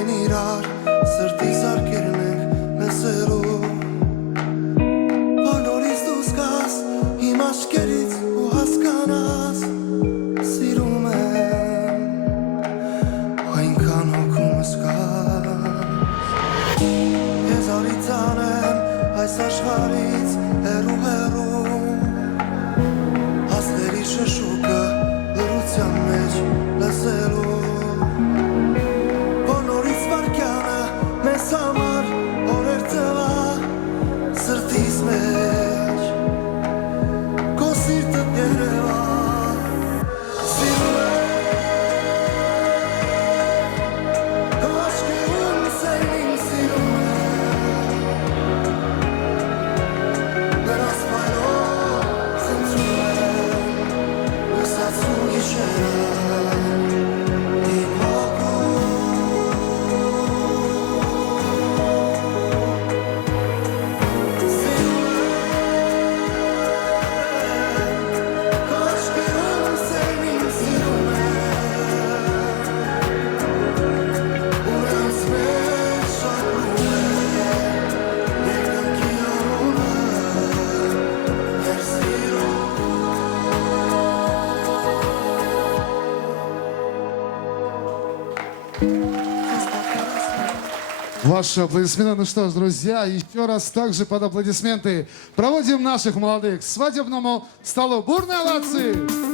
միայն իրար սրտի զարկերն ենք լսելու Բոլորից դուրս գաս իմ աչքերից ու հասկանաս Սիրում եմ այնքան հոգումս կաս Ես արից անեմ այս աշխարից հեռու Հասների շշուկը լրության մեջ լսելու Բոլորից վարկյանը մեզ համար օրեր ծվա Սրտիս մեջ Քո սիրտը երևա Սիրում եմ Քո աչքերում սերին սիրում եմ Նրանց մայրով խնդրում եմ Լսացու գիշերը Ваши аплодисменты. Ну что ж, друзья, еще раз также под аплодисменты проводим наших молодых к свадебному столу. Бурные овации!